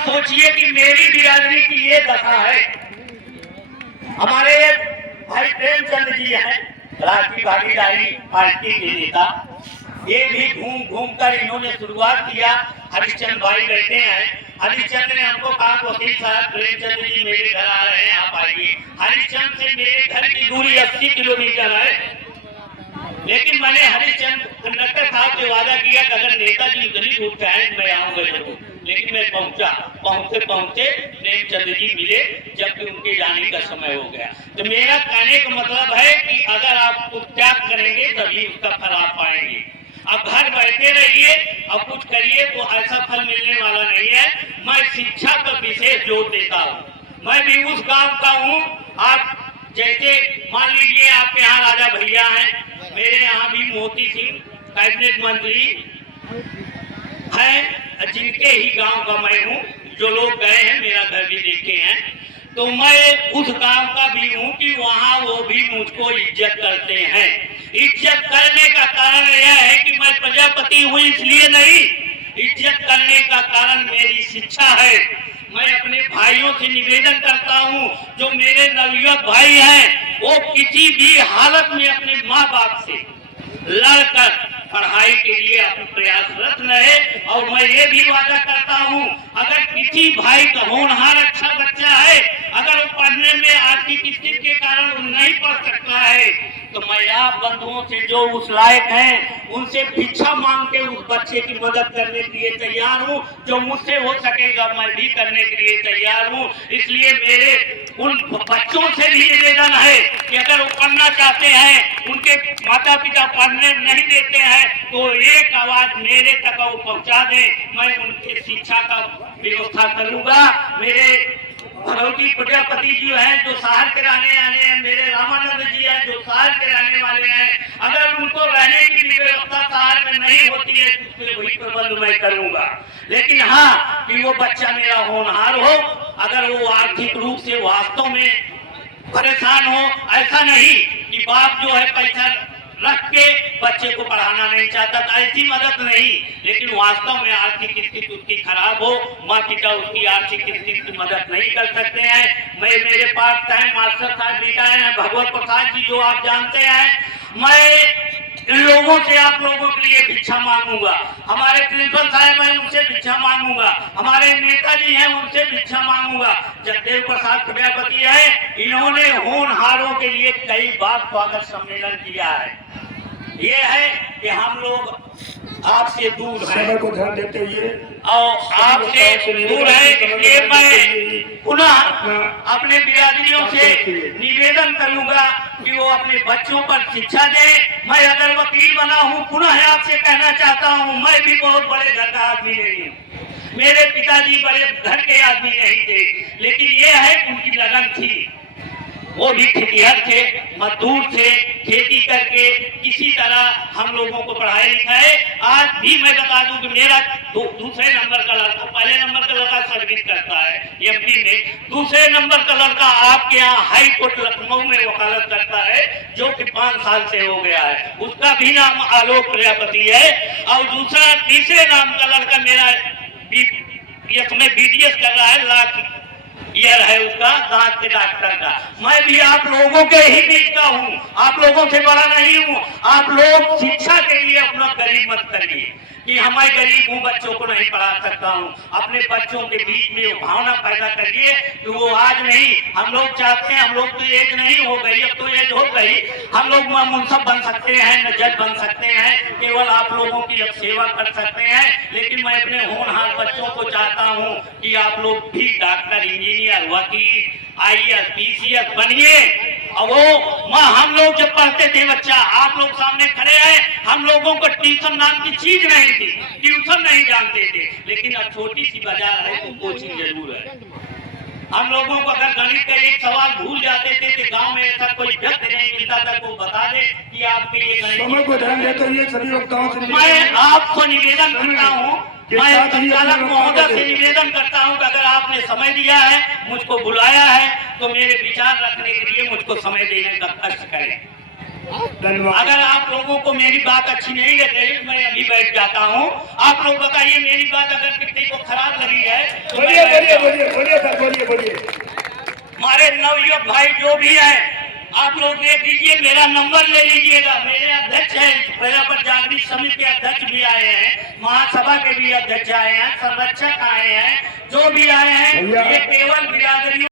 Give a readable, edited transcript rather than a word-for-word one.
आप सोचिए कि मेरी बिरादरी की ये दशा है। हमारे भाई प्रेमचंद जी हैं, राष्ट्रीय भागीदारी पार्टी के नेता, ये भी घूम घूम कर इन्होंने शुरुआत किया। हरिश्चंद भाई बैठे हैं, हरिश्चंद ने हमको कहा वकील साहब प्रेमचंद जी मेरे घर आ रहे हैं, आप आइए। हरिश्चंद से मेरे घर की दूरी 80 किलोमीटर है, लेकिन मैंने हरिश्चंद कंडक्टर साहब से वादा किया कि अगर नेताजी उतनी दूर पे आए मैं आऊंगा जरूर। लेकिन मैं पहुंचते पहुंचते प्रेमचंद जी मिले, जबकि उनके जाने का समय हो गया। तो मेरा कहने का मतलब है कि अगर आप त्याग करेंगे तभी उसका फल आप पाएंगे। अब घर बैठे रहिए और कुछ करिए तो ऐसा फल मिलने वाला नहीं है। मैं शिक्षा पर विशेष जोर देता हूँ। मैं भी उस गांव का हूँ। आप जैसे मान लीजिए आपके यहाँ राजा भैया हैं, मेरे यहाँ भी मोती सिंह कैबिनेट मंत्री हैं, जिनके ही गांव का मैं हूँ। जो लोग गए हैं मेरा घर भी देखे हैं, तो मैं उस गांव का भी हूँ कि वहाँ वो भी मुझको इज्जत करते हैं। इज्जत करने का कारण यह है कि मैं प्रजापति हूँ इसलिए नहीं, इज्जत करने का कारण मेरी शिक्षा है। मैं अपने भाइयों से निवेदन करता हूँ, जो मेरे नवयुवक भाई हैं, वो किसी भी हालत में अपने माँ बाप से लड़कर पढ़ाई के लिए अपने प्रयासरत रहे। और मैं ये भी वादा करता हूँ, अगर किसी भाई का होनहार अच्छा बच्चा है, अगर वो पढ़ने में आर्थिक स्थिति के कारण वो नहीं पढ़ सकता है, तो मैं आप बंधुओं से जो उस लायक हैं उनसे भिक्षा मांग के उस बच्चे की मदद करने के लिए तैयार हूँ। जो मुझसे हो सकेगा मैं भी करने के लिए तैयार हूँ। इसलिए मेरे उन बच्चों से भी निवेदन है कि अगर वो पढ़ना चाहते हैं, उनके माता पिता पढ़ने नहीं देते हैं, तो एक आवाज मेरे तक वो पहुंचा दे, मैं उनके शिक्षा का व्यवस्था करूंगा। मेरे भगवती प्रजापति जी हैं जो शहर के रहने वाले हैं, मेरे रामानंद जी हैं जो शहर के रहने वाले हैं, अगर उनको रहने की भी व्यवस्था शहर में नहीं होती है तो उसके वही प्रबंध मैं करूंगा। लेकिन हाँ, कि वो बच्चा मेरा होनहार हो, अगर वो आर्थिक रूप से वास्तव में परेशान हो, ऐसा नहीं कि बाप जो है पैसा रख के बच्चे को पढ़ाना नहीं चाहता, तो ऐसी मदद नहीं, लेकिन वास्तव में आर्थिक स्थिति उसकी खराब हो, माँ पिता उसकी आर्थिक स्थिति की मदद नहीं कर सकते हैं। मैं मेरे पास टाइम मास्टर साहब बिताए हैं, भगवत प्रसाद जी जो आप जानते हैं, मैं इन लोगों से आप लोगों के लिए भिक्षा मांगूंगा। हमारे प्रिंसिपल साहब हैं उनसे भिक्षा मांगूंगा, हमारे नेताजी हैं उनसे भिक्षा मांगूंगा। जगदेव प्रसाद प्रजापति है, इन्होंने होनहारों के लिए कई बार स्वागत सम्मेलन किया है। ये है कि हम लोग आपसे दूर हैं, को ध्यान देते हुए और आपसे दूर है, इसलिए मैं पुनः अपने बिरादरियों से निवेदन करूंगा कि वो अपने बच्चों पर शिक्षा दें। मैं अगर वकील बना हूँ, पुनः आपसे कहना चाहता हूँ, मैं भी बहुत बड़े घर का आदमी नहीं हूँ, मेरे पिताजी बड़े घर के आदमी नहीं थे, लेकिन ये है कि उनकी लगन थी। वो भी खेतिहर थे, मजदूर थे, खेती करके किसी तरह हम लोगों को पढ़ाए लिखाए। आज भी मैं बता दूं कि मेरा दूसरे नंबर का लड़का, पहले नंबर का लड़का सर्विस करता है एमपी में, दूसरे नंबर का लड़का आपके यहाँ हाई कोर्ट लखनऊ में वकालत करता है, जो कि 5 साल से हो गया है, उसका भी नाम आलोक प्रजापति है। और दूसरा तीसरे नाम का लड़का मेरा इसमें BDS कर रहा है, लाख यह है उसका दांत के डॉक्टर का। मैं भी आप लोगों के ही बीच का हूँ, आप लोगों से बड़ा नहीं हूँ। आप लोग शिक्षा के लिए अपना गरीब मत करिए कि हमारे गरीब हूँ, बच्चों को नहीं पढ़ा सकता हूँ। अपने बच्चों के बीच में वो भावना पैदा करिए कि वो आज नहीं, हम लोग चाहते हैं, हम लोग तो एज नहीं हो गई, अब तो एज हो गई, हम लोग मुंसब बन सकते हैं, न जज बन सकते हैं, केवल आप लोगों की अब सेवा कर सकते हैं। लेकिन मैं अपने होनहार बच्चों को चाहता हूँ कि आप लोग भी डॉक्टर, इंजीनियर, वकील, IAS, PCS बनिए। और वो हम लोग जब पढ़ते थे बच्चा, आप लोग सामने खड़े हैं, हम लोगों को ट्यूशन नाम की चीज नहीं थी, ट्यूशन नहीं जानते थे, लेकिन अब छोटी सी बाजार है तो कोचिंग जरूर है। हम लोगों को अगर गणित का एक सवाल भूल जाते थे तो गांव में ऐसा कोई व्यक्ति नहीं मिलता था को बता दे कि आपके लिए समय को ध्यान देते हुए सभी वक्ताओं से मैं आपको निवेदन करता हूँ, मैं संचालक महोदय से निवेदन करता हूं कि अगर आपने समय दिया है, मुझको बुलाया है, तो मेरे विचार रखने के लिए मुझको समय देने का कष्ट करें। धन्यवाद। अगर आप लोगों को मेरी बात अच्छी नहीं लगे तो मैं अभी बैठ जाता हूँ। आप लोग बताइए मेरी बात अगर किसी को खराब लगी है तो मैं बोलिए बैठ बोलिए जाऊँ। बोलिए बोलिए सर, बोलिए बोलिए। हमारे नवयुवक भाई जो भी है आप लोग देख लीजिए, मेरा नंबर ले लीजिएगा। मेरे अध्यक्ष हैं, प्रजापत जागृत समिति के अध्यक्ष भी आए हैं, महासभा के भी अध्यक्ष आए हैं, संरक्षक आए हैं, जो भी आए हैं, ये केवल बिरादरियों